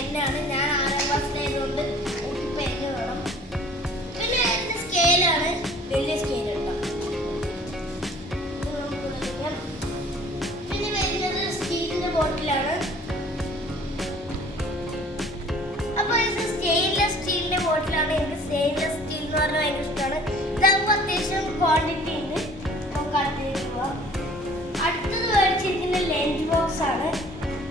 പെന്നാണ്. ഞാൻ 6ാം ക്ലാസ്സിലായതുകൊണ്ട് എനിക്ക് പെന്ന് വേണം. പിന്നെ സ്കെയിലാണ്, വലിയ സ്കെയിൽ കേട്ടോ. പിന്നെ വരുന്നത് സ്റ്റീലിന്റെ ബോട്ടിലാണ്. അപ്പൊ ഇത് സ്റ്റെയിൻലെസ് സ്റ്റീലിന്റെ ബോട്ടിലാണ്. എനിക്ക് സ്റ്റെയിൻലെസ് സ്റ്റീൽ എന്ന് പറഞ്ഞാൽ ഭയങ്കര ഇഷ്ടമാണ്. ഇതാകുമ്പോൾ അത്യാവശ്യം ക്വാണ്ടിറ്റി ഉണ്ട്. നമുക്ക് അടുത്തേക്ക് പോവാം. അടുത്തത് മേടിച്ചിരിക്കുന്ന ലഞ്ച് ബോക്സ് ആണ്.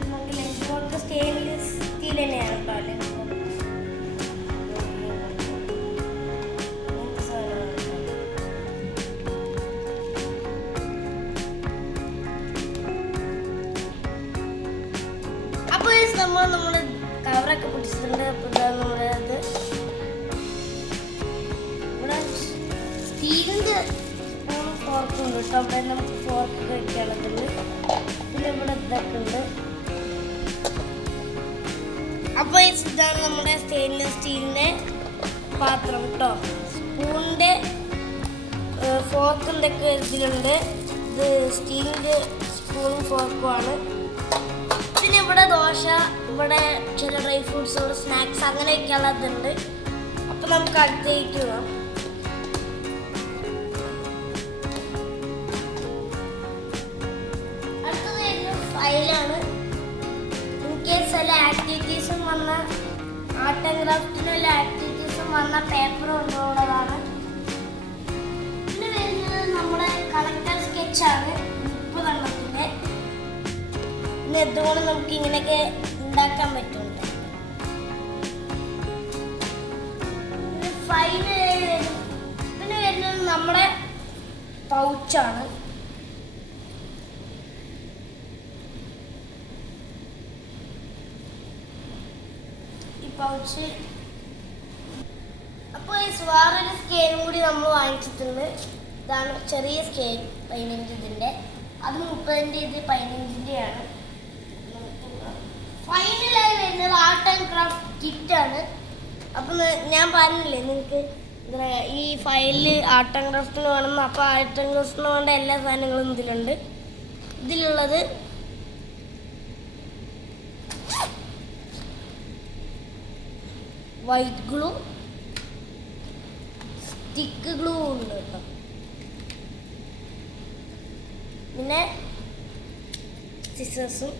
നമുക്ക് ലഞ്ച് ബോക്സ് സ്റ്റെയിൻലെസ് സ്റ്റീൽ തന്നെയാണ് കേട്ടോ. ലഞ്ച് ബോക്സ് അപ്പോൾ ഈ സംഭവം നമ്മുടെ കവറൊക്കെ പിടിച്ചിട്ടുണ്ട്. അപ്പോൾ ഇതാണ് നമ്മുടെ അത് ഇവിടെ സ്റ്റീലിൻ്റെ ഫോർക്കുണ്ട് കേട്ടോ. അവിടെ നമുക്ക് ഫോർക്ക് കഴിക്കാനുള്ളത്. പിന്നെ ഇവിടെ ഇതൊക്കെ ഉണ്ട്. അപ്പോൾ ഇതാണ് നമ്മുടെ സ്റ്റെയിൻലെസ് സ്റ്റീലിൻ്റെ പാത്രം കേട്ടോ. സ്പൂണിൻ്റെ ഫോർക്കും ഇതൊക്കെ ഇതിലുണ്ട്. ഇത് സ്റ്റീലിൻ്റെ സ്പൂണും ഫോർക്കുമാണ്. പിന്നെ ഇവിടെ ദോശ, ഇവിടെ ചില ഡ്രൈ ഫ്രൂട്ട്സ്, ഇവിടെ സ്നാക്സ് അങ്ങനെയൊക്കെയുള്ളതുണ്ട്. അപ്പോൾ നമുക്ക് അടുത്തേക്ക് പോകാം. ഫയലാണ്. ഇൻകേസ് വല്ല ആക്ടിവിറ്റീസും വന്ന ആർട്ട് ആൻഡ് ക്രാഫ്റ്റിന് വല്ല ആക്ടിവിറ്റീസും വന്ന പേപ്പർ കൊണ്ടുപോകുന്നതാണ്. പിന്നെ വരുന്നത് നമ്മുടെ കളക്ടർ സ്കെച്ചാണ് 30 എണ്ണത്തിൻ്റെ. പിന്നെ ഇതുകൊണ്ട് നമുക്ക് ഇങ്ങനെയൊക്കെ ഉണ്ടാക്കാൻ പറ്റുന്നുണ്ട്. പിന്നെ വരുന്നത് നമ്മുടെ പൗച്ചാണ്. പൗച്ച്. അപ്പോൾ വേറൊരു സ്കെയിലും കൂടി നമ്മൾ വാങ്ങിച്ചിട്ടുണ്ട്. ഇതാണ് ചെറിയ സ്കെയിൽ 15 ഇതിൻ്റെ. അത് 30-ൻ്റെ, ഇത് 15-ൻ്റെയാണ്. ഫൈനലായി വരുന്നത് ആർട്ട് ആൻഡ് ക്രാഫ്റ്റ് കിറ്റാണ്. അപ്പം ഞാൻ പറഞ്ഞില്ലേ നിങ്ങൾക്ക് ഈ ഫയലിൽ ആർട്ട് ആൻഡ് ക്രാഫ്റ്റിന് വേണമെന്ന്. അപ്പോൾ ആർട്ട് ആൻഡ് ക്രാഫ്റ്റിന് വേണ്ട എല്ലാ സാധനങ്ങളും ഇതിലുണ്ട്. ഇതിലുള്ളത് വൈറ്റ് ഗ്ലൂ, സ്റ്റിക്ക് ഗ്ലൂ ഉണ്ട് കേട്ടോ. പിന്നെ സിസേഴ്സും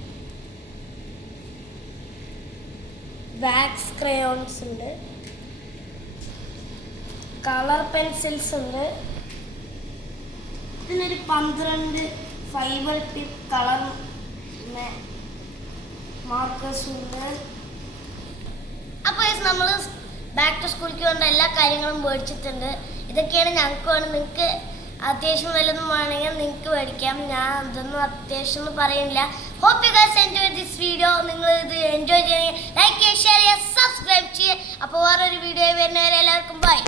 വാക്സ് ക്രയോൺസ് ഉണ്ട്, കളർ പെൻസിൽസ് ഉണ്ട്. പിന്നെ ഒരു 12 ഫൈബർ ടിപ്പ് കളർ മാർക്കേഴ്സും ഉണ്ട്. അപ്പോൾ നമ്മൾ ബാക്ക് ടു സ്കൂളിലേക്ക് വേണ്ട എല്ലാ കാര്യങ്ങളും മേടിച്ചിട്ടുണ്ട്. ഇതൊക്കെയാണ് ഞങ്ങൾക്ക് വേണം. നിങ്ങൾക്ക് അത്യാവശ്യം വല്ലതും വേണമെങ്കിൽ നിങ്ങൾക്ക് മേടിക്കാം. ഞാൻ ഇതൊന്നും അത്യാവശ്യം ഒന്നും പറയുന്നില്ല. Hope you guys enjoy this video. നിങ്ങൾ ഇത് എൻജോയ് ചെയ്യണമെങ്കിൽ ലൈക്ക് ചെയ്യുക, ഷെയർ ചെയ്യുക, സബ്സ്ക്രൈബ് ചെയ്യുക. അപ്പോൾ വേറൊരു വീഡിയോ വരുന്നവരെ എല്ലാവർക്കും ബൈ.